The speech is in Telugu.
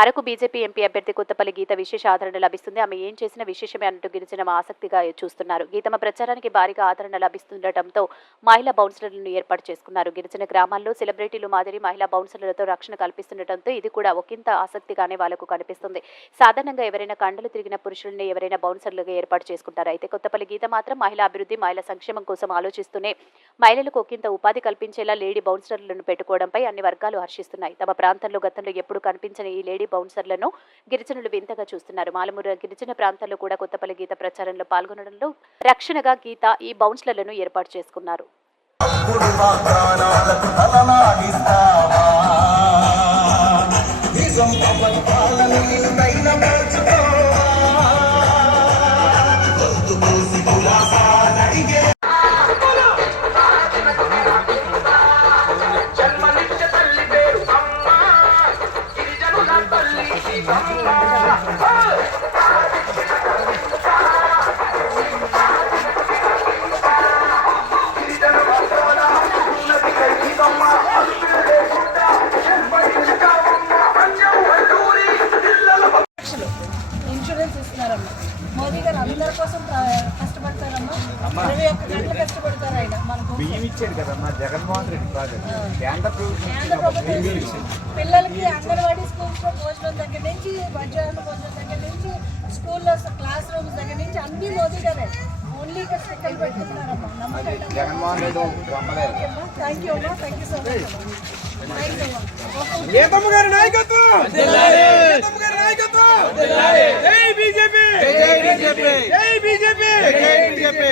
అరకు బీజేపీ ఎంపీ అభ్యర్థి కొత్తపల్లి గీత విశేష ఆదరణ లభిస్తుంది. ఆమె ఏం చేసినా విశేషమే అంటూ గిరిజన ఆసక్తిగా చూస్తున్నారు. గీతమ్మ ప్రచారానికి భారీగా ఆదరణ లభిస్తుండటంతో మహిళా బౌన్సర్లను ఏర్పాటు చేసుకున్నారు. గిరిజన గ్రామాల్లో సెలబ్రిటీలు మాదిరి మహిళా బౌన్సర్లతో రక్షణ కల్పిస్తుండటంతో ఇది కూడా ఒకంత ఆసక్తిగానే వాళ్లకు కనిపిస్తుంది. సాధారణంగా ఎవరైనా కండలు తిరిగిన పురుషుల్ని ఎవరైనా బౌన్సర్లుగా ఏర్పాటు చేసుకుంటారు. అయితే కొత్తపల్లి గీత మాత్రం మహిళా అభివృద్ధి, మహిళా సంక్షేమం కోసం ఆలోచిస్తూనే మహిళలకు ఒకంత ఉపాధి కల్పించేలా లేడీ బౌన్సర్లను పెట్టుకోవడంపై అన్ని వర్గాలు హర్షిస్తున్నాయి. తమ ప్రాంతంలో గతంలో ఎప్పుడు కనిపించని ఈ లేడీ బౌన్సర్లను గిరిజనులు వింతగా చూస్తున్నారు. మాలమూరు గిరిజన ప్రాంతాల్లో కూడా కొత్తపల్లి గీత ప్రచారంలో పాల్గొనడంలో రక్షణగా గీత ఈ బౌన్సర్లను ఏర్పాటు చేసుకున్నారు. ఇన్సూరెన్స్ ఇస్తున్నారమ్మా. మోదీ గారు అందరి కోసం కష్టపడతారమ్మా. 21 గంటలు కష్టపడతారు ఆయన మనకు. జగన్మోహన్ రెడ్డి కేంద్ర ప్రభుత్వం పిల్లలకి అంగన్వాడీ స్కూల్స్ లో భోజనం దగ్గర నుంచి, మధ్యాహ్నం భోజనం దగ్గర నుంచి, స్కూల్లో క్లాస్ రూమ్స్ దగ్గర నుంచి అన్ని మోదీ గారే. ఓన్లీ ఇక్కడ స్టిక్కర్లు పెట్టుకున్నారమ్మా. జగన్మోహన్ రెడ్డి థ్యాంక్ యూ అమ్మా. Thank you so much. Geethamma గారి నాయకత్వం, గీతమ్మ గారి నాయకత్వం. జై బీజేపీ, జై బీజేపీ, జై బీజేపీ, జై బీజేపీ.